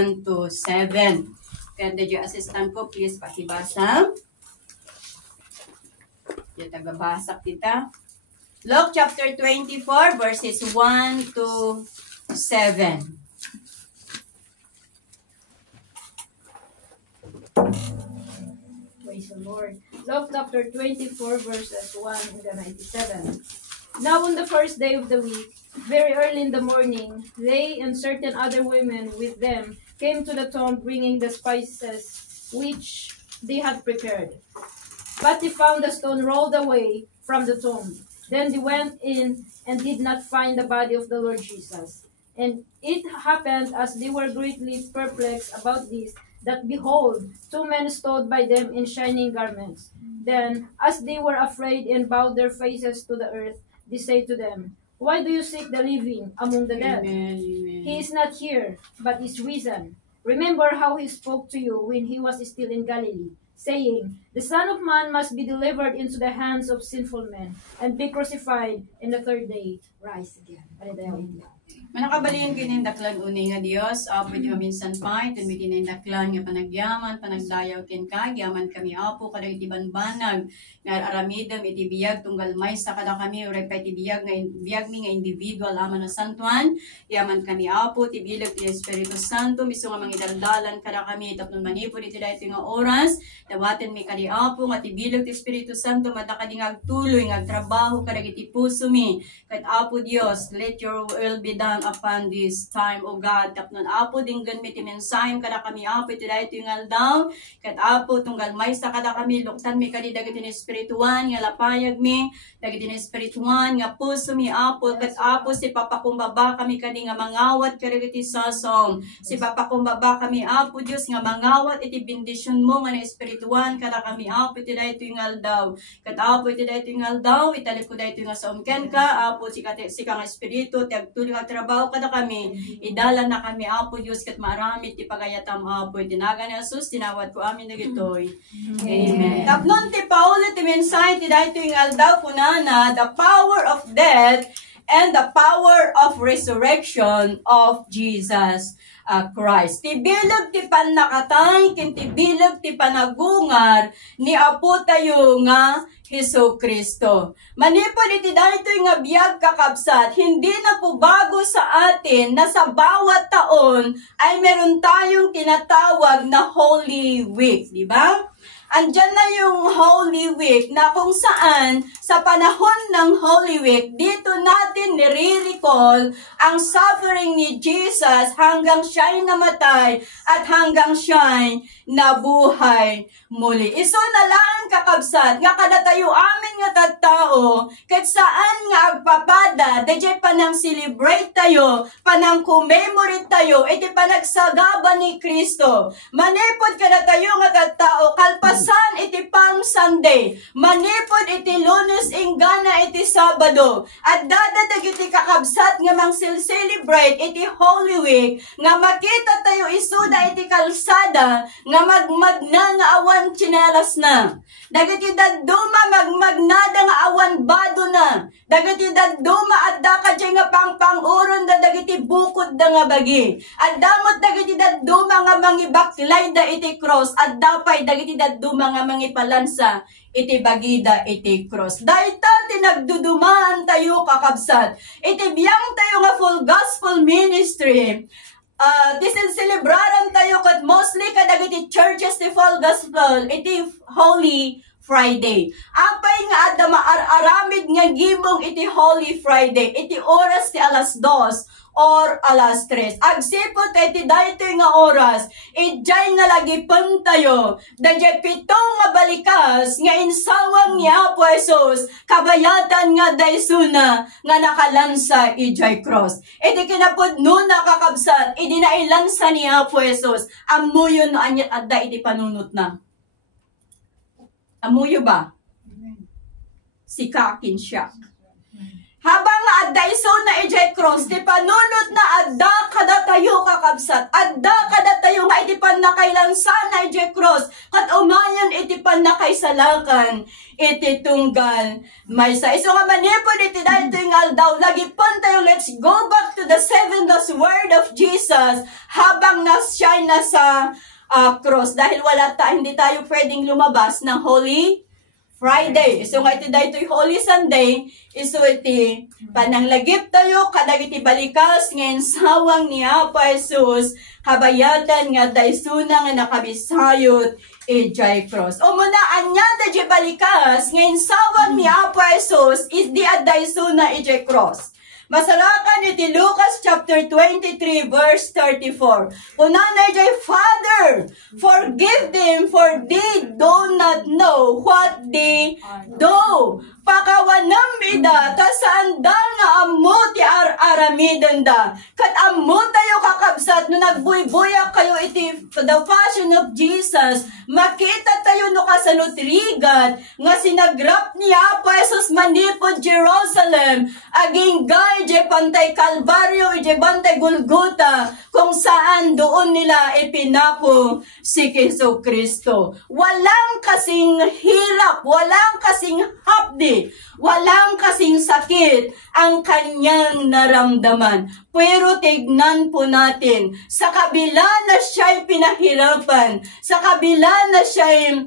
1 to 7. Kaya yung assistant ko, please pakibasa. Yung tagabasa kita. Luke chapter 24, verses 1 to 7. Praise the Lord. Luke chapter 24, verses 1 to 97. Now on the first day of the week, very early in the morning, they and certain other women with them came to the tomb bringing the spices which they had prepared. But they found the stone rolled away from the tomb. Then they went in and did not find the body of the Lord Jesus. And it happened as they were greatly perplexed about this, that behold, two men stood by them in shining garments. Then, as they were afraid and bowed their faces to the earth, they say to them, Why do you seek the living among the dead? Amen, amen. He is not here, but is risen. Remember how he spoke to you when he was still in Galilee, saying, The Son of Man must be delivered into the hands of sinful men, and be crucified, and the third day rise again. Manakabalin kinindaklan uni nga Dios, apo di maminsan pa, ito may kinindaklan nga panagyaman, panagdayaw kin ka, yaman kami apo, kada iti banbanag, nga aramidam, iti biyag, tunggal may sa kada kami, uray pa iti biyag mi nga individual, aman na santuan, yaman kami apo, iti bilag, iti Espiritu Santo, miso nga mangidaldalan kada kami, tapnon manipon, iti dahito nga oras, dawaten mi kadi apo, nga iti bilag, iti Espiritu Santo, madakadi nga agtuloy, nga trabaho, kada iti puso mi, kat apo Dios, let your will be done upon this time, O God. Tapnon apo dinggan mi ti mensaheng kada kami apo iti dayto yung aldaw. Kat apo tunggal may sa kada kami luktan mi kadi dagiti ni espirituan nga lapayag mi, dagiti ni espirituan nga puso mi apo. Kat apo si papakumbaba kami kadi nga mangawat kadagiti sasong. Si papakumbaba kami apo Dios nga mangawat iti bendisyon mo nga na espirituan kada kami apo iti dayto yung aldaw. Kat apo iti dayto yung aldaw, italip ko dayto nga sa umken ka apo si kang espiritu ti agtuloy nga trabaho kada kami, idala na kami apo Diyos kat marami ti pagayatam apo, tinaga ni Jesus, tinawad ko amin na gitoy. Amen. Tapnon ti Paulo ti mensahe ti dahito yung aldaw kunana, the power of death and the power of resurrection of Jesus Christ. Tibilog ti panakatay, kintibilog ti panagungar ni apo tayo nga Hesu Kristo. Manipod iti dahito nga biyag kakabsat, hindi na po bago sa atin na sa bawat taon ay meron tayong tinatawag na Holy Week, di ba? Andyan na yung Holy Week na kung saan sa panahon ng Holy Week, dito natin nire-recall ang suffering ni Jesus hanggang siya'y namatay at hanggang siya'y nabuhay muli. Iso na lang kakabsat, nga kada tayo amin nga tattao, kahit saan nga agpapada, dajay panang celebrate tayo, panang commemorate tayo, iti panagsagaba ni Kristo. Manipod kada tayo nga tattao, kalpasan iti Palm Sunday, manipod iti Lunes ingana iti Sabado, at dadadag iti kakabsat nga mang celebrate iti Holy Week, nga makita tayo isuda iti kalsada, nga magmagna nga awan tsinelas na. Dagiti dadduma magmagnada nga awan bado na. Dagiti dadduma at dakadya nga pangpanguron da dagiti bukod da nga bagi. At damot dagiti dadduma nga mangibaklay da iti cross. At dapay dagiti dadduma nga mangipalansa iti bagida iti cross. Dayta tinagdudumaan tayo kakabsat. Iti biyang tayo nga full gospel ministry. This is celebraran tayo kat mostly kadagiti churches ti full gospel iti Holy Friday. Apay nga adda maaramid nga gibong iti Holy Friday iti oras ti alas 2 or alas 3. Agsipot iti dayto nga oras, ijay nga lagi tayo, dajay pitong nga balikas, nga insawang niya po Jesus, kabayatan nga daysuna, nga nakalansa ijay cross. Iti kinapod nuna kakabsat, iti nailansa niya po Jesus, amuyo no anyat adda iti panunot na. Amuyo ba? Sikakin siya. Habang adda iso na ijay cross, ti panunot na adda kada tayo kakabsat. Adda kada tayo nga iti pan nakailansa na ijay cross. Kat umayan iti pan nakaisalakan. Iti tunggal may sa iso nga manipod iti dahil tingal daw. Lagi pan tayo, let's go back to the 7 last word of Jesus. Habang nas-shine na sa cross. Dahil hindi tayo pwedeng lumabas ng Holy Friday. So nga iti dahito Holy Sunday, iso iti pananglagip tayo, kadag iti balikas, ngayon sawang ni Apa Jesus, kabayatan nga daysuna nga nakabisayot, ijay cross. O muna, anya da di balikas, ngayon sawang ni Apa Jesus, is di daysuna ijay cross. Masalakan iti Lucas chapter 23 verse 34. Kunanay jay, Father, forgive them for they do not know what they do. Pakawanam ida, tasanda nga ammo ti aramiden da. Kat ammo tayo kakabsat, no nagbuybuyak kayo iti the passion of Jesus, makita tayo no kasanutrigat, nga sinagrap ni Apa Jesus manipod Jerusalem, aging gay je pantay Kalbaryo, je bantay Golgota, kung saan doon nila ipinako si Jesu Kristo. Walang kasing hirap, walang kasing hapdi, walang kasing sakit ang kanyang naramdaman. Pero tignan po natin, sa kabila na siya'y pinahirapan, sa kabila na siya'y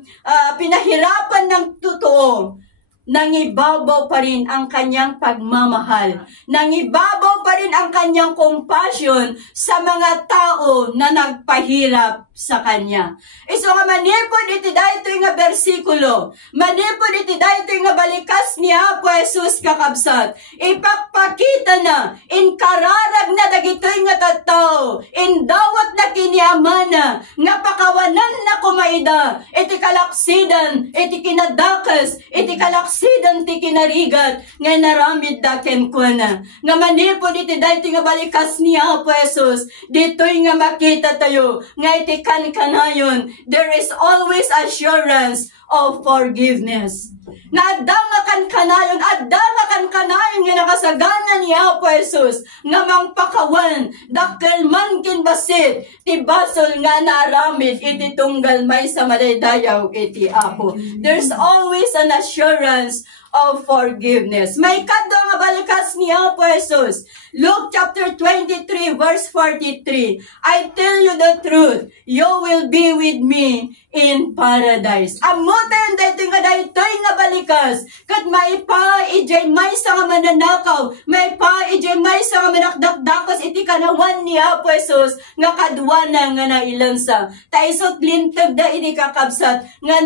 pinahirapan ng totoo, nangibabaw pa rin ang kanyang pagmamahal. Nangibabaw pa rin ang kanyang compassion sa mga tao na nagpahirap sa kanya. Iso nga manipod iti dahito nga bersikulo. Manipod iti dahito nga balikas ni Apo Jesus kakabsat. Ipakpakita na, in kararag na dagitoy nga tattao, in dawat na kiniamana, nga pakawanan na kumaida, iti kalaksidan, iti kinadakas, iti kalaksidan ti kinarigat, nga naramid da kenkwana. Nga manipod iti dahito nga balikas ni Apo Jesus, dito'y nga makita tayo, nga iti kan-kanayon, there is always assurance of forgiveness. Na adda nga kan-kanayon nga nakasagana ni Apo Jesus, nga mangpakawan, dakkel man kinbasit, ti basol nga naramid, iti tunggal may sa madaydayaw iti Apo. There's always an assurance of forgiveness. May kadto nga balikas ni Apo Jesus. Luke chapter 23 verse 43. I tell you the truth, you will be with me in paradise. Amo tayo daytoy nga balikas. Kat may pa ijay may sa nga mananakaw, may pa ijay may sa nga manakdakdakos iti kanawan ni Apo Jesus nga kadwana nga nailansa. Taisot lintag da iti kakabsat nga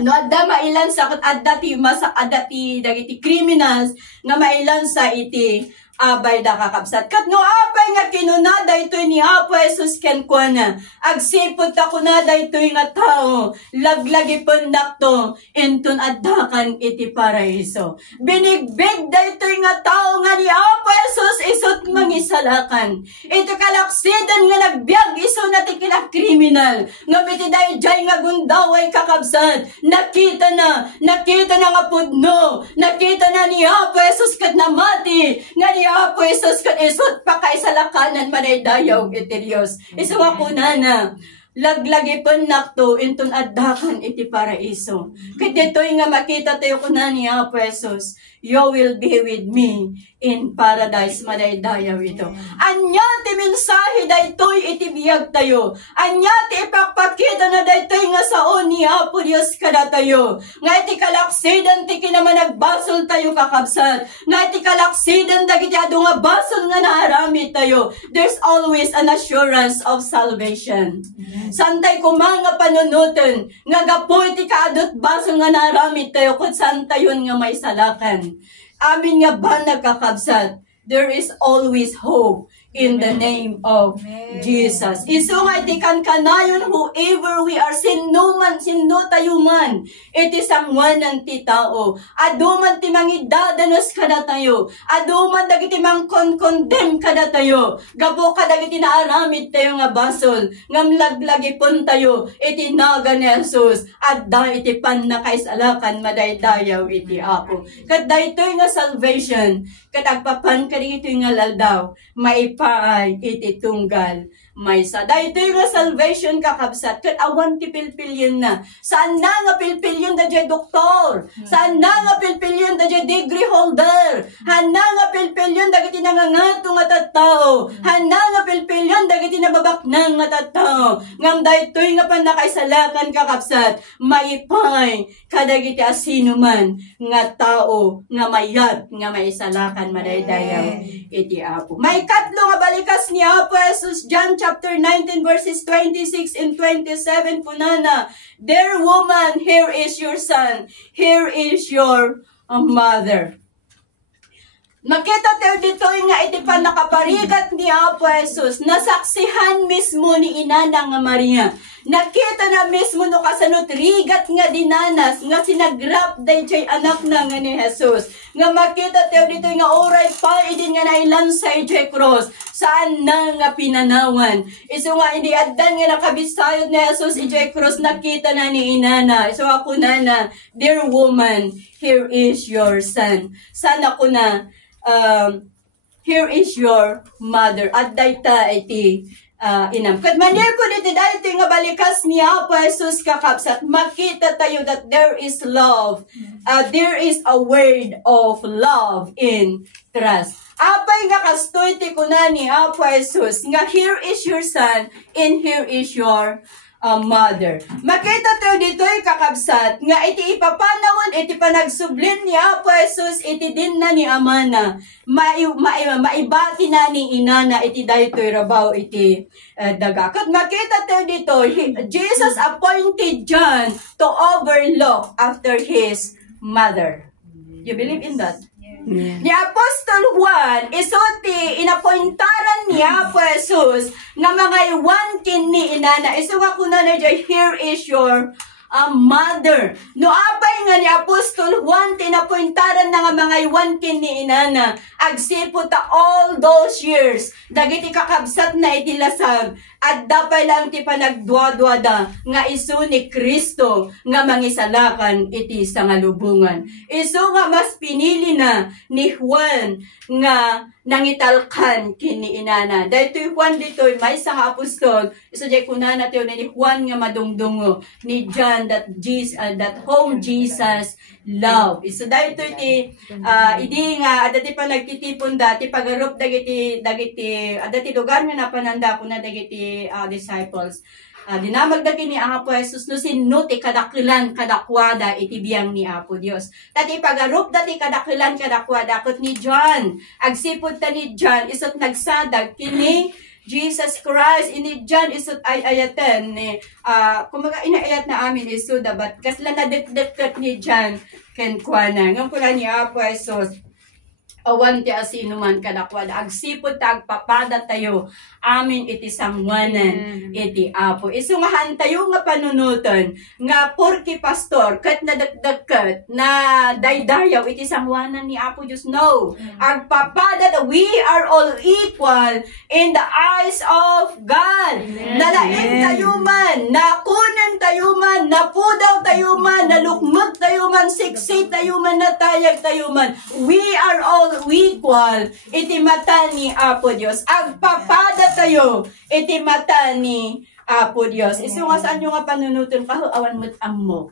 no adda mailan sa adda ti masak adda ti dagiti criminals nga mailan sa iti abay da kakabsat. Kat no apay nga kinunada ito'y ni Apo Jesus kenkwana. Agsipot ako na da ito'y nga tao. Laglagi pundak to. Intun addakan iti paraiso. Binigbig da ito'y nga tao nga ni Apo Jesus isot mangisalakan. Ito kalaksidan nga nagbiag iso na ti kinakriminal. Nga bitiday jay nga gundaway kakabsat. Nakita na nga pudno. Nakita na ni Apo Jesus kat namati. Nga ni Apo Jesus kat isot pa kay salakanan manay dayaw iti Diyos. Iso nga kunana, laglagi pon nakto intun addakan iti paraiso. Ket ditoy nga makita tayo kunan ni Apo Jesus, you will be with me in paradise madaydayaw ito. Anya ti mensahe daytoy iti biyag tayo. Anya ti ipakpakita na daytoy nga saon ni Apo Dios kada tayo. Nga iti kalaksidan ti kinaman nagbasol tayo kakabsat. Nga iti kalaksidan dagiti adu nga basol nga naarami tayo. There's always an assurance of salvation. Santay kumanga panunutan nga gapo iti kaadot basol nga naarami tayo kung santayon nga may salakan. Amin nga ba nagkakabsat? There is always hope in the name of Jesus. Isu nga iti kankanayon whoever we are, sino tayo man, iti sangwanan ti tao. Aduman ti mangidadanos kada tayo. Aduman dagiti mangkon-condemn kada tayo. Gabo kadagiti naaramid tayo nga basol. Ngam laglagipon tayo, iti naga ni Jesus. At da iti pan na kaisalakan madaydayaw iti Apo. Kat daytoy nga salvation, kat agpapan kadagitoy nga laldaw, maipaay iti tunggal maysa. Daytoy nga salvation kakabsat, kat awan ti pilpilyon na. Saan na nga pilpilyon da jay doktor? Saan na nga pilpilyon da jay degree holder? Hana nga pilpilyon dagiti nangangato nga tattao. Hana nga pilpilyon dagiti nababaknang nga tattao. Ngam daytoy nga panakaisalakan kakabsat, maipay kadagiti asino man nga tao nga mayat nga maisalakan madaydayaw iti Apo. May katlo nga balikas ni Apo Jesus, John chapter 19 verses 26 and 27 punana. Dear woman, here is your son. Here is your mother. Nakita tayo dito nga iti pa nakaparigat ni Apo Jesus, nasaksihan mismo ni Inana nga Maria. Nakita na mismo no kasanot rigat nga dinanas, nga sinagrap day chay anak na nga ni Jesus. Nga makita tayo dito nga oray pa, idin nga nailansay chay cross. Saan na nga pinanawan? Iso nga hindi addan nga nakabisayod ni Jesus, chay cross nakita na ni Inana. Iso ako na, dear woman, here is your son. Sana ko na, here is your mother. At dayta iti inam. Kat manir ko dito dahil nga balikas niya Apo Jesus kakabsat, makita tayo that there is love. There is a word of love in trust. Apay nga kastoy ti kuna ni Apo Jesus, nga here is your son and here is your mother. Makita tayo dito'y kakabsat, nga iti ipapanawon, iti panagsublin ni Apo Jesus, iti din na ni Amana, maibati na ni Inana, iti daytoy rabaw, iti dagakat. Makita tayo dito, Jesus appointed John to overlook after his mother. You believe in that? Yeah. Ni Apostol Juan, isuti, inapointaran niya Apo Jesus, na mga iwan kin ni Inana. Isuga ko na dyan, here is your mother. No apay nga ni Apostol Juan, tinapointaran na nga mga iwan kin ni Inana. Agsipo ta all those years, dagiti kakabsat na itilasag, at dapay lang ti panagdwadwada nga isu ni Kristo nga mangisalakan iti sa ngalubungan. Isu nga mas pinili na ni Juan nga nangitalkan kini Inana. Daytoy Juan ditoy may isang apostol, isu jay kunana tayo ni Juan nga madungdungo ni John that whom Jesus love. Isu daytoy ti idi nga adati pa nagtitipon dati pagarup dagiti adati lugar nga napananda ko na dagiti disciples. Dinamagdagi ni Apo Jesus no sinuti kadakilan kadakwada iti biyang ni Apo Dios. Tati pagarup dati kadakilan kadakwada kot ni John. Agsipod ta ni John isot nagsadag kini Jesus Christ ini John isot ayaten ni kumaga inaayat na amin isu dabat kasla na dekdet ni John ken kuana ngam kuna ni Apo Jesus awan ti asino man kadakwada agsipod ta agpapada tayo amin iti sangwanan iti Apo. Isungahan tayo nga panunuton nga porki pastor kat nadagdagkat na daydayaw iti sangwanan ni Apo Diyos. No. Agpapada that we are all equal in the eyes of God. Nalain tayo man, nakunan tayo man, napudaw tayo man, nalukmot tayo man, siksi tayo man, natayag tayo man. We are all equal iti mata ni Apo Diyos. Agpapada tayo iti mata ni Apo Diyos. Isu nga saan yung nga panunutin kahuawan mo't ammo.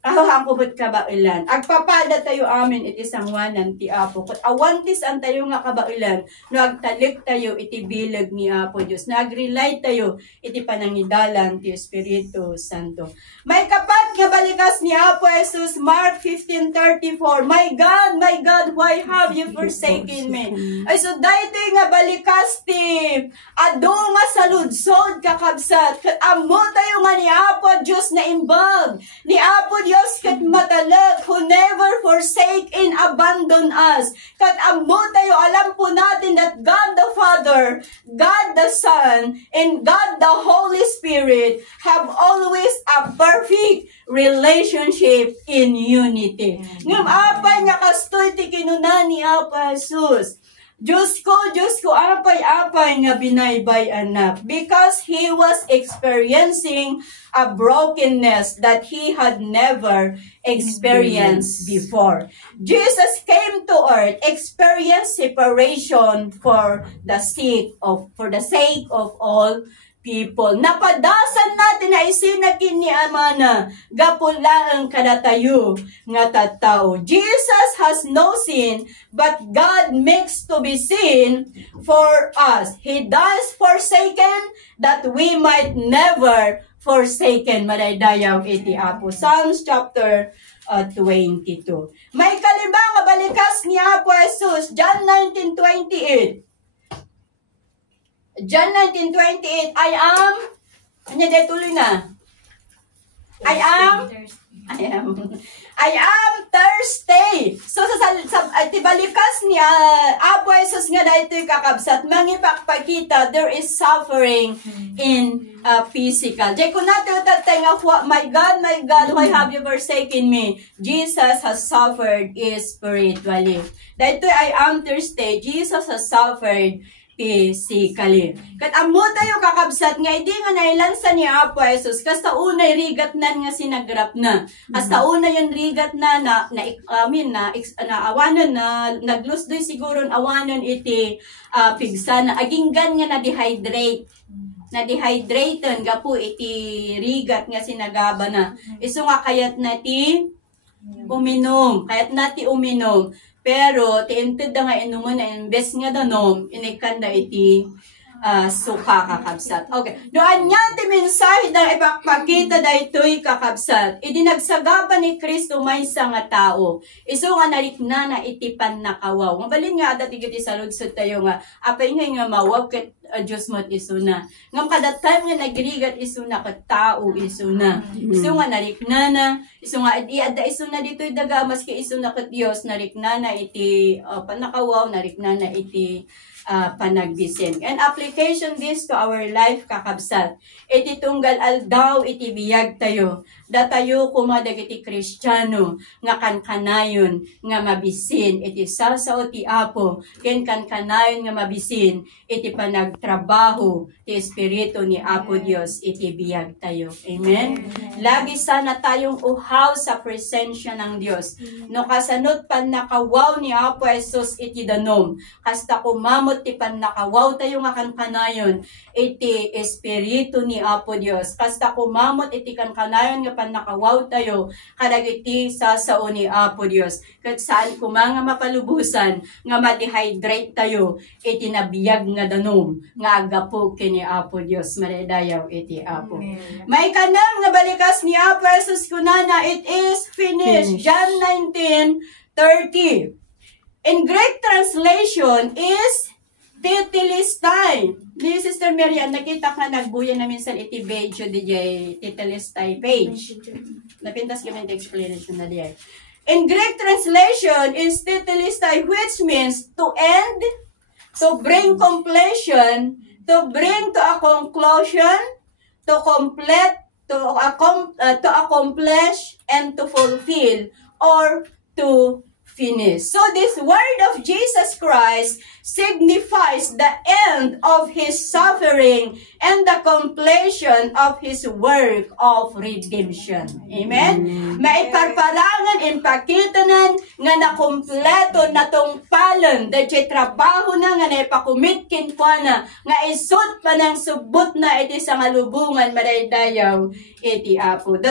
Kahuhang kubot kabailan. Agpapada tayo amin iti sangwanan ti Apo. Kut awantis ang tayo nga kabailan. No agtalik tayo iti bilag ni Apo Diyos. No agrelay tayo iti panangidalan ti Espiritu Santo. May kapat nga balikas ni Apo Jesus, Mark 15:34, my God, why have you forsaken me? Ay, so dahito nga balikas ti, ado nga sa ludsod kakabsat, kat amo tayo nga ni Apo Diyos na imbag, ni Apo Diyos kat matalag, who never forsake and abandon us. Kat amo tayo, alam po natin that God the Father, God the Son, and God the Holy Spirit have always a perfect relationship in unity. Ngam apay nga kastoy ti kinunan ni Apo Jesus. Diyos ko, apay nga binaybay anak. Because he was experiencing a brokenness that he had never experienced before. Jesus came to earth, experienced separation for the sake of all people. Napadasan natin na isinakin ni Amana, gapula ang kadatayo nga tattao. Jesus has no sin, but God makes to be sin for us. He dies forsaken, that we might never forsaken. Madaydayaw iti Apo. Psalms chapter 22. May kalibang nga balikas ni Apo Jesus, John 19:28. John 19:28, I am thirsty. So sa tibalikas ni Apo Jesus nga dahito kakabsat, mangipakpakita, there is suffering in physical. Jay ko natin utatay nga, my God, why have you forsaken me? Jesus has suffered spiritually. Dahito I am thirsty, Jesus has suffered physically. Kat amo tayo kakabsat nga, hindi nga nailansa ni Apo Jesus, kasta unay rigat nan nga sinagrap na. Kasta unay yung rigat na awanon na, naglusdoy siguro awanon iti pigsa na, aginggan nga na-dehydrate. Na-dehydraten, gapu iti rigat nga sinagaba na. Iso nga kayat na ti uminom. Pero, tiintid nga inuman na imbes nga danom, inikanda iti suka kakabsat. Okay. Doon niya ti mensahe na ipakpakita da ito'y kakabsat. Idinagsagapa ni Kristo may nga tao. Iso nga narikna na itipan na kawaw. Mabalin nga dati giti sa lugsod tayo nga, apay nga mawaw ket Diyos mo't iso na. Ngam kada time nga nagrigat iso na kat tao iso na. Iso nga narikna na. Iso nga iada iso na dito'y daga maski iso na kat Diyos narikna na iti panakawaw, narikna na iti panagbisin. And application this to our life kakabsat. Iti tunggal aldaw iti biyag tayo. Datayo kumadag iti Kristiyano nga kankanayon nga mabisin iti sasao ti Apo. Ken kankanayon nga mabisin iti panagtrabaho ti Espiritu ni Apo Dios iti biyag tayo. Amen? Lagi sana tayong uhaw sa presensya ng Dios. No kasanot pan nakawaw ni Apo Jesus iti danom. Kasta kumamot ti pan nakawaw tayo nga kankanayon iti Espiritu ni Apo Dios. Kasta kumamot iti kankanayon nga pan nakawaw tayo kadag iti sasao ni Apo Dios. Kat saan kumanga mapalubusan nga ma-dehydrate tayo iti nabiyag nga danom nga agapo kini Apo Dios. Madaydayaw iti Apo. May kanang nga balikas ni Apo Jesus kunana, it is finished. John 19:30. In Greek translation is Tetelestai. Ni Sister Marian, nakita ka nagbuya namin sa iti page DJ Tetelestai page. Napintas kami the explanation na diyan. In Greek translation is Tetelestai, which means to end, to bring completion, to bring to a conclusion, to complete, to accomplish, and to fulfill, or to finish. So this word of Jesus Christ signifies the end of His suffering and the completion of His work of redemption. Amen? Maiparparangan, impakitanan, nga nakompleto na tong palan, dahil trabaho na nga naipakumitkin po na, nga isot pa ng subot na iti sa malubungan, madaydayaw, iti Apo. The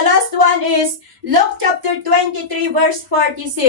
last one is Luke chapter 23 verse 46.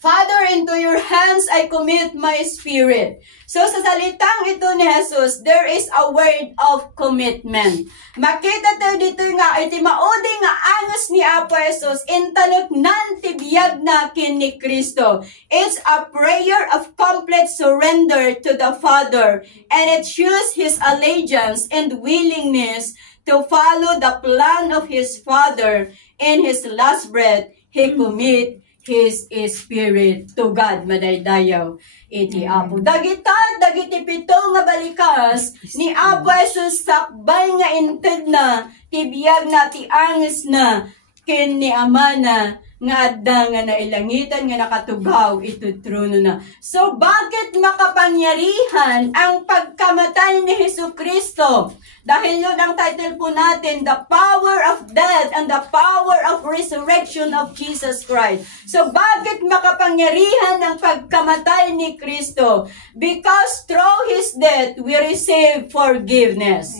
Father, into your hands I commit my spirit. So sa salitang ito ni Jesus, there is a word of commitment. Makita tayo dito nga, iti maudi nga angas ni Apo Jesus, intalok nan tibiyag na kin ni Kristo. It's a prayer of complete surrender to the Father, and it shows His allegiance and willingness to follow the plan of His Father. In His last breath, He commit His Spirit to God, madaydayaw, iti Apo. Dagiti pito nga balikas, ni Apo Jesus sakbay nga inted na, tibiyag na, ti angis na, kin ni Ama na, nga adda nga nailangitan nga nakatugaw ito trono na. So bakit makapangyarihan ang pagkamatay ni Jesucristo? Dahil yun ang title po natin, The Power of Death and the Power of Resurrection of Jesus Christ. So bakit makapangyarihan ang pagkamatay ni Kristo? Because through His death we receive forgiveness.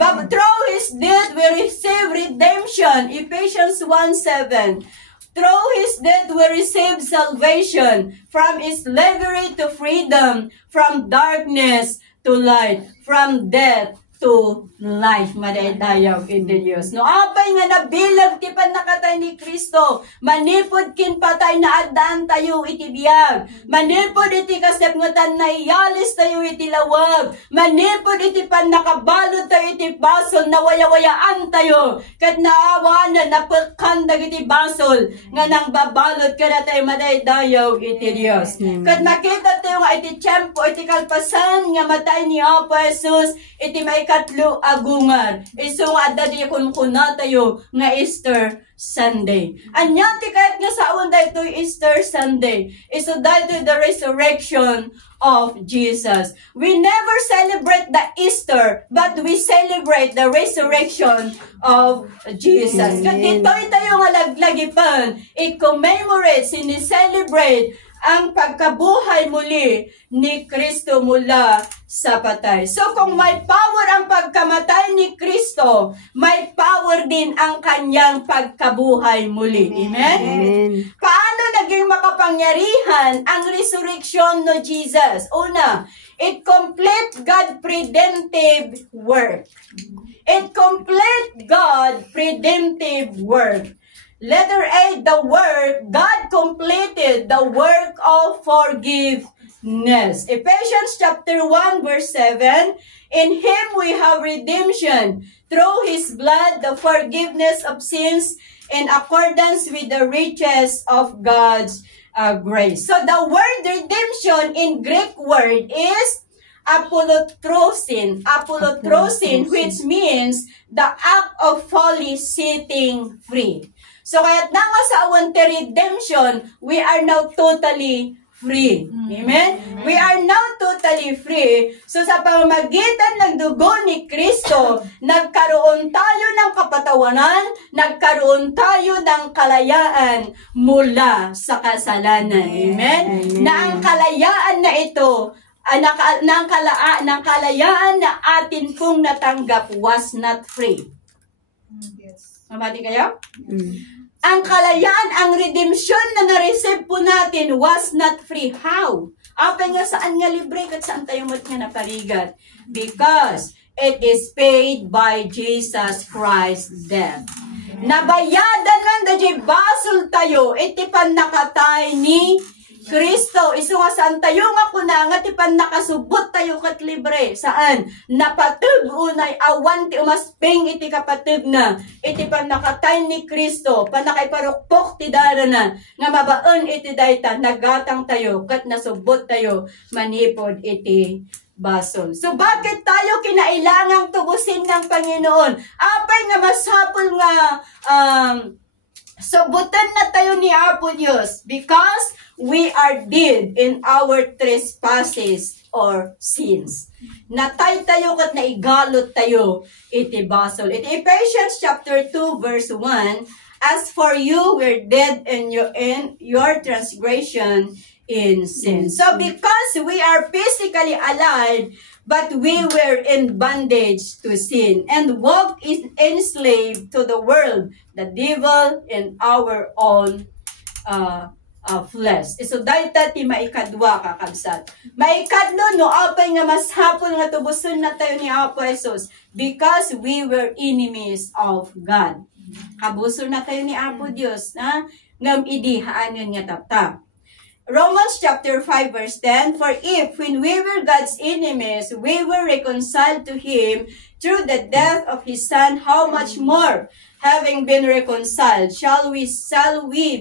But through His death we receive redemption. Ephesians 1:7. Through His death we receive salvation, from slavery to freedom, from darkness to light, from death to life, madaydayaw in the Diyos. No, apay nga nabilag ti panakatay ni Kristo, manipod kin patay na addaan tayo iti biyag, manipod iti kasepngutan na iyalis tayo iti lawag, manipod iti panakabalod tayo iti basol, na waya-wayaan tayo, kat naawanan, napagkandag iti basol, nga nang babalod ka na tayo madaydayaw iti Diyos. Kat makita tayo nga iti tiyempo, iti kalpasan, nga matay ni Apo Jesus, iti may katlo agungar. Iso nga dadi kun tayo nga Easter Sunday. Anya ti kahit nga saon dayto Easter Sunday. Iso dayto the resurrection of Jesus. We never celebrate the Easter, but we celebrate the resurrection of Jesus. Kaya tayo nga laglagipan, i-commemorate, sinicelebrate ang pagkabuhay muli ni Kristo mula sa patay. So kung may power ang pagkamatay ni Kristo, may power din ang kanyang pagkabuhay muli. Amen? Amen. Paano naging makapangyarihan ang resurrection no Jesus? Una, it complete God redemptive work. It complete God redemptive work. Letter A, the work, God completed the work of forgiveness. Ephesians chapter 1 verse 7, in Him we have redemption through His blood, the forgiveness of sins in accordance with the riches of God's grace. So the word redemption in Greek word is apolutrosin, which means the act of fully setting free. So kaya't na nga sa awante redemption, we are now totally free. Amen? We are now totally free. So sa pamamagitan ng dugo ni Kristo, nagkaroon tayo ng kapatawanan, nagkaroon tayo ng kalayaan mula sa kasalanan. Amen? Na ang kalayaan na ito, ng kalayaan na atin pong natanggap was not free. Yes. Mamati kayo? Ang kalayaan, ang redemption na na-receive po natin was not free. How? Apay nga saan nga libre kat saan tayo mo't nga naparigat? Because it is paid by Jesus Christ's death. Nabayadan man da basol tayo, iti pan nakatay ni Kristo, iso nga saan tayo nga kuna nga tipan nakasubot tayo kat libre. Saan? Napatug unay awan ti umasping iti kapatug na. Iti pan nakatay ni Kristo, panakay parukpok ti dara na. Nga mabaon iti dayta, nagatang tayo, kat nasubot tayo, manipod iti basol. So bakit tayo kinailangang tubusin ng Panginoon? Apay nga masapol nga subutan na tayo ni Apo Diyos because we are dead in our trespasses or sins. Natay tayo kat naigalot tayo iti basol. Iti Ephesians chapter 2 verse 1, as for you we're dead in your transgression in sin. So because we are physically alive, but we were in bondage to sin and walked enslaved to the world, the devil, and our own flesh. So, dahil ti maikadwa kakabsat. Maikadlo, no, apay nga mas hapon nga tubuson na tayo ni Apo Jesus because we were enemies of God. Kabuson na tayo ni Apo Diyos na ngam idihaanan nga tapta. Romans chapter 5 verse 10, for if when we were God's enemies, we were reconciled to Him through the death of His Son, how much more, having been reconciled, shall we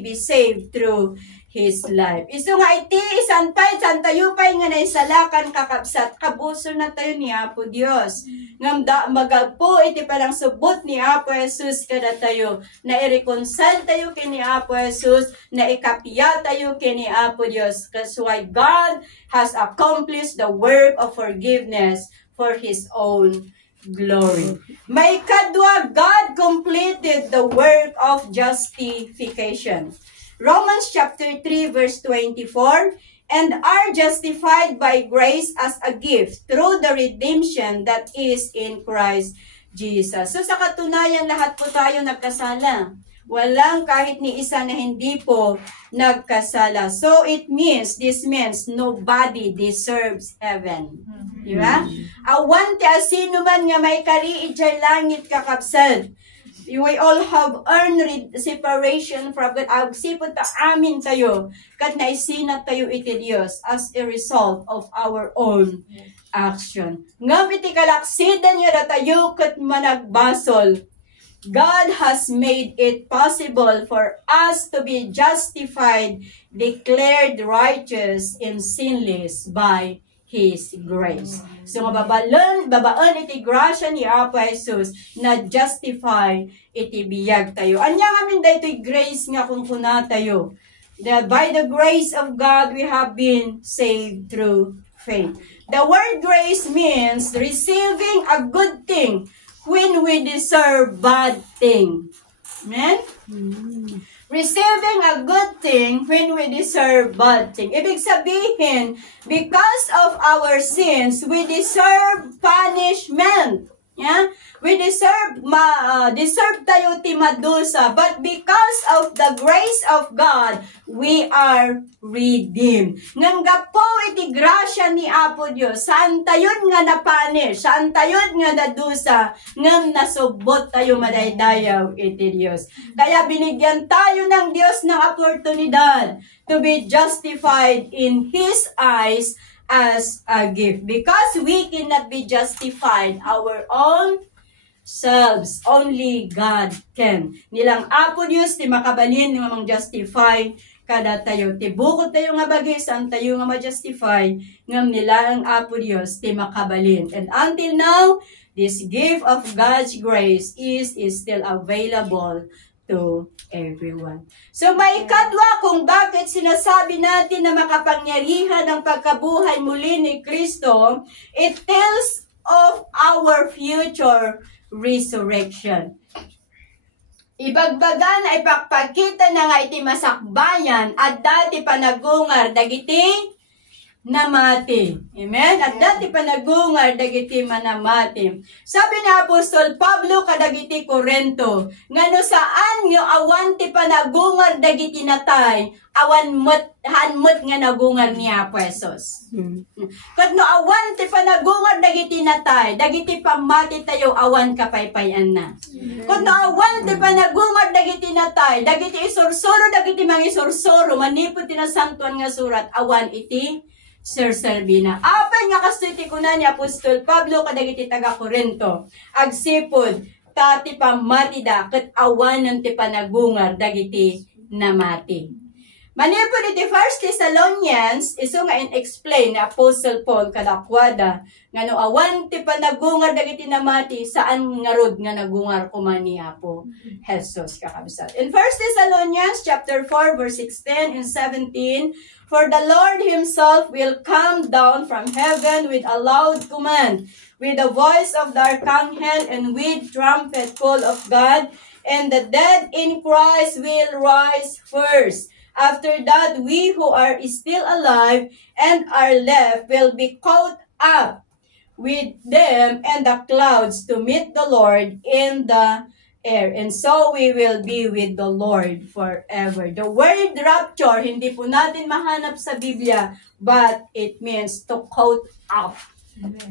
be saved through His life. Iso nga iti, isan tayo pa'y nga naisalakan kakabsat, kabuso na tayo ni Apo Diyos. Ngamda, magagpo, iti palang subot ni Apo Jesus kada tayo, na i-reconcile tayo kini Apo Jesus, na ikapya tayo kini Apo Diyos. That's why God has accomplished the work of forgiveness for His own glory. May kadwa, God completed the work of justification. Romans chapter 3 verse 24, and are justified by grace as a gift through the redemption that is in Christ Jesus. So sa katunayan, lahat po tayo nagkasala. Walang kahit ni isa na hindi po nagkasala. So this means nobody deserves heaven. Diba? Awan ti asino man nga may kariid jay langit kakabsad. We all have earned separation from God. Agsipot ta amin tayo. Kat naisinat tayo iti Diyos as a result of our own action. Ngam iti kalaksidan niya na tayo kat managbasol. God has made it possible for us to be justified, declared righteous, and sinless by His grace. So, babaan iti grasya ni Apo Jesus na justify iti biyag tayo. Anya ngamin da ito'y grace nga kung kuna tayo. That by the grace of God, we have been saved through faith. The word grace means receiving a good thing when we deserve bad thing. Amen? Receiving a good thing when we deserve bad thing. Ibig sabihin, because of our sins, we deserve punishment. Yeah? We deserve tayo ti madusa, but because of the grace of God, we are redeemed. Nganga po iti grasya ni Apo Diyos, saan tayon nga napanish, saan tayon nga nadusa, ngam nasubot tayo madaydayaw iti Diyos. Kaya binigyan tayo ng Diyos ng oportunidad to be justified in His eyes as a gift. Because we cannot be justified our own selves. Only God can. Nilang Apo Diyos, ti makabalin, ni mamang justify, kada tayo. Ti bukod tayo nga bagay, saan tayo nga ma-justify, ngam nilang Apo Diyos, ti makabalin. And until now, this gift of God's grace is still available to everyone. So may kadwa kung bakit sinasabi natin na makapangyarihan ang pagkabuhay muli ni Kristo, it tells of our future resurrection. Ibagbaga na ipakpakita na nga iti masakbayan at dati panagungar dagiti namati. Amen? At dati panagungar dagiti manamati. Sabi ni Apostol Pablo kadagiti Korento, ngano saan nga awan ti panagungar dagiti natay, awan hanmot nga nagungar ni Apo Jesus. Kat no awan ti panagungar dagiti natay, dagiti pamati tayo awan kapaypayan na. Kat no awan ti panagungar dagiti natay, dagiti isursuro dagiti mangisursuro, manipod ti nasantuan nga surat, awan iti Sir Selvina. Apay nga kasuti ko na ni Apostol Pablo kadagiti taga Korento. Agsipod, tati pamatida ket awanan ti panagungar dagiti namati. Manipod iti 1 Thessalonians, iso nga in-explain ni Apostle Paul kadakwada, nga no awan ti panagungar dagiti namati, saan nga rod nga nagungar kuman ni Apo Jesus kakabsat. In 1 Thessalonians chapter 4 verse 16 and 17, for the Lord Himself will come down from heaven with a loud command, with the voice of the archangel, and with trumpet call of God, and the dead in Christ will rise first. After that, we who are still alive and are left will be caught up with them and the clouds to meet the Lord in the air. And so we will be with the Lord forever. The word rapture, hindi po natin mahanap sa Biblia, but it means to caught up.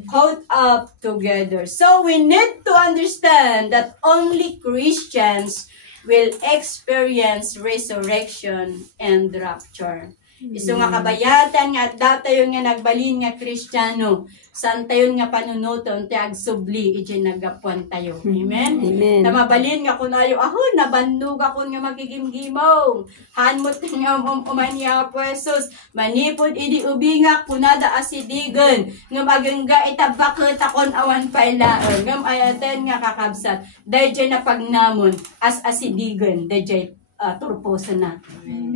Caught up together. So we need to understand that only Christians will experience resurrection and rapture. Iso nga kabayatan nga at datayon nga nagbalin nga Kristiyano, san tayon nga panunuton ti agsubli iti nagapuan tayo. Amen? Amen. Tamabalin nga kunayo ahon nabandug ako nga magigimgimaw. Hanmot nga umaniya po Jesus, manipod idi ubingak kunada asidigen nga magangga itabakot akon awan pailaon. Ngam ayaten nga kakabsat. Dayjay na pagnamon as asidigen, dayjay turposa na.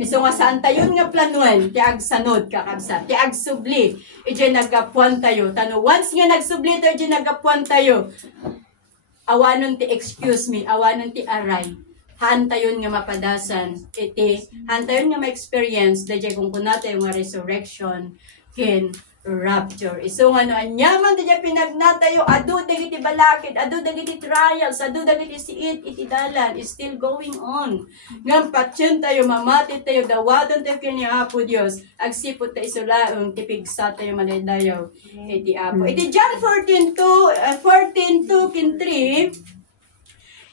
Iso nga saan tayo nga planuan, ti agsanod kakabsa, ti agsubli, ije nagapuan tayo. Tano, once nga nagsubli tayo, ije nagapuan tayo, awanon ti excuse me, awanon ti aray, haan tayo nga mapadasan, haan tayo nga ma-experience, dije kung kunata yung resurrection, kin rapture. Iso nga no, anyaman dija pinagnatayo, adu dagiti balakid, adu dagiti trials, adu dagiti siit, iti dalan, is still going on. Ngam patyon tayo, mamati tayo, dawadon tayo kini Apo Dios, agsipot tayo sulaong, tipigsa tayo manaydayaw, iti Apo. Iti John 14:2 kin 3,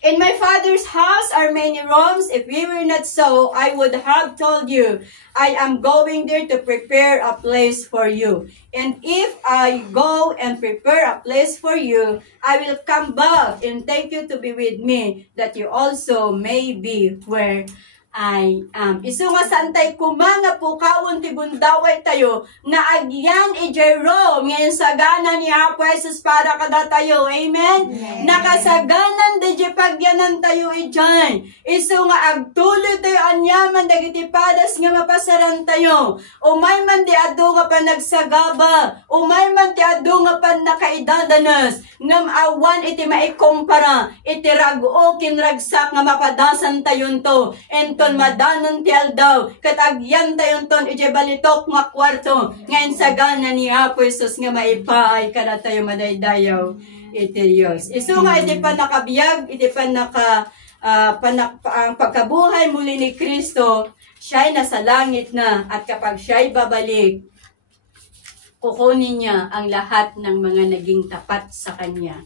in my Father's house are many rooms. If we were not so, I would have told you, I am going there to prepare a place for you. And if I go and prepare a place for you, I will come back and take you to be with me, that you also may be where I am. Iso nga santay kumanga po kawon ti bundaway tayo, nga agyan ijero, ngayon sagana ni Apo Jesus para kada tayo. Amen? Nakasaganan di pagyanan tayo ijay. Iso nga agtuloy tayo anyaman dagiti padas nga mapasaran tayo. Umay man di adu nga pa nagsagaba, umay man ti adu nga pa nakaidadanas, ngam awan iti maikumpara, iti rago kinragsak nga mapadasan tayon to. Ento madanon ti aldaw, katagyan tayon ton ije balitok nga kwarto, ngayon sagana ni Apo Jesus nga maipaay kada tayo madaydayaw iti Diyos. Iso nga iti pa nakabiyag, iti pa ang pagkabuhay muli ni Kristo, siya'y nasa langit na, at kapag siya'y babalik, kukunin niya ang lahat ng mga naging tapat sa Kanya.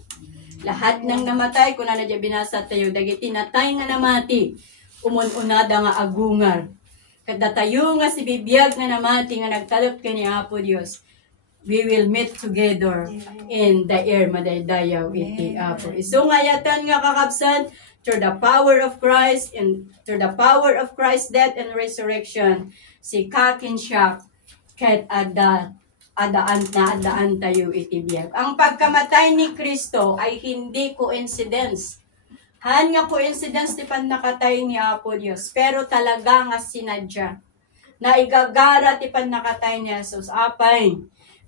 Lahat ng namatay, kung na binasa tayo, dagiti natay nga namati, umununada nga agungar. Kada tayo nga si bibiyag nga namati nga nagtalop ka ni Apo Dios, we will meet together in the air madaydayaw iti Apo. Iso nga yatan nga kakabsan, through the power of Christ and through the power of Christ's death and resurrection, si kakin siya kahit adaan tayo iti biyag. Ang pagkamatay ni Kristo ay hindi coincidence. Han nga coincidence ti pan nakatay ni Apo Dios, pero talaga nga sinadya. Na igagara ti pan nakatay ni Jesus apay.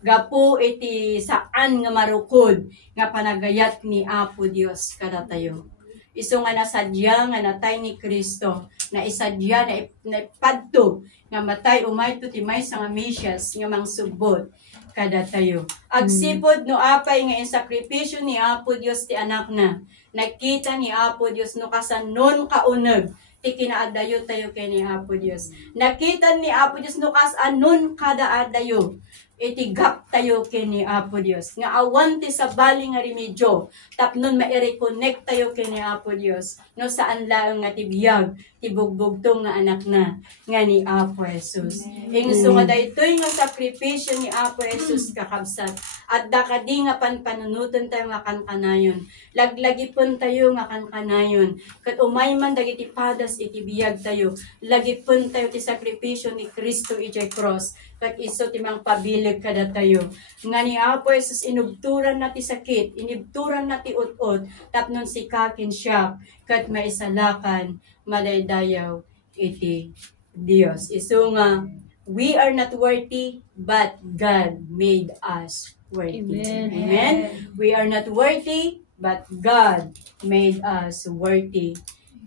Gapu iti saan nga marukod nga panagayat ni Apo Dios kada tayo. Isu nga nasadya nga natay ni Kristo, na isadya na ipadto nga matay umayto ti maysa nga Mesias nga mangsubot kada tayo. Agsipod no apay nga insakripisyo ni Apo Dios ti anak na. Nakita ni Apo Dios no kasanon kauneg ti kinaadayo tayo kay ni Apo Dios. Nakita ni Apo Dios no kasanon kadaadayo itigap tayo kay ni Apo Dios. Nga awan ti sabali nga remedyo tapnon ma-reconnect tayo kay ni Apo Dios no saan laeng nga tibiyag tibugbugtong nga anak na nga ni Apo Jesus. Ingso nga daytoy nga sakripisyo ni Apo Jesus kakabsat at dakadi nga panpanunutan tayo nga kankanayon. Laglagipon tayo nga kankanayon. Kat umay man dagiti padas itibiyag tayo. Lagipon tayo ti sakripisyo ni Kristo ijay cross. Kat iso timang pabilig kada tayo. Nga ni Apo Jesus inubturan na ti sakit, inubturan na ti ut-ut, tapnon si kakin siya, kat maisalakan, madaydayaw iti Dios. Iso nga, we are not worthy, but God made us worthy. Amen. Amen? We are not worthy, but God made us worthy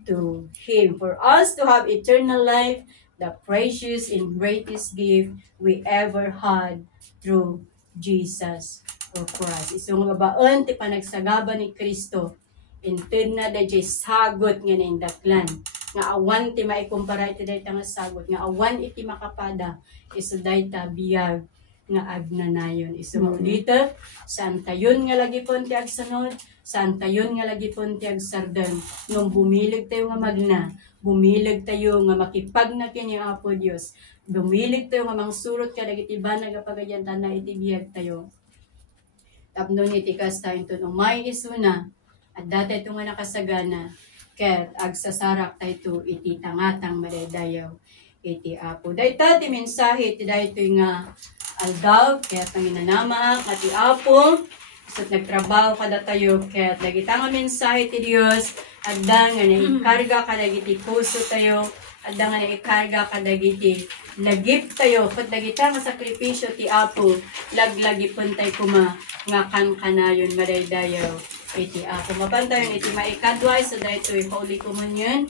to Him. For us to have eternal life, the precious and greatest gift we ever had through Jesus or Christ. Isong babaen ti panagsagaba ni Kristo, Inted na dahil sagot nga naindaklan. Nga awan ti maikumpara iti dayta nga sagot. Nga awan iti makapada. Iso dayta biyag nga agnanayon. Iso maulita, saan tayon nga lagi pon ti agsanod, saan tayon nga lagi pon ti agsardeng. Nung bumilig tayo nga magna, bumilig tayo nga makipag na kanyang Apo Diyos. Bumilig tayo nga mangsurot ka dagiti banag apagayantan na iti biyag tayo. Tapno ni tikas tayo ito umay isuna, at dati ito nga nakasagana, ket agsasarak tayo iti tangatang madaydayaw iti Apo. Dayta ti mensahe iti dayto nga aldaw, ket ang inanama at iti Apo, so nagtrabaho kada tayo, ket dagita nga mensahe ti Dios, adda nga naikarga kadagiti puso tayo, adda nga naikarga kadagiti lagip tayo, ket dagita nga sakripisyo ti Apo, laglagipon tayo kuma nga kankanayon madaydayaw iti Apo. Mapantayon iti maikadway, so dahito Holy Communion.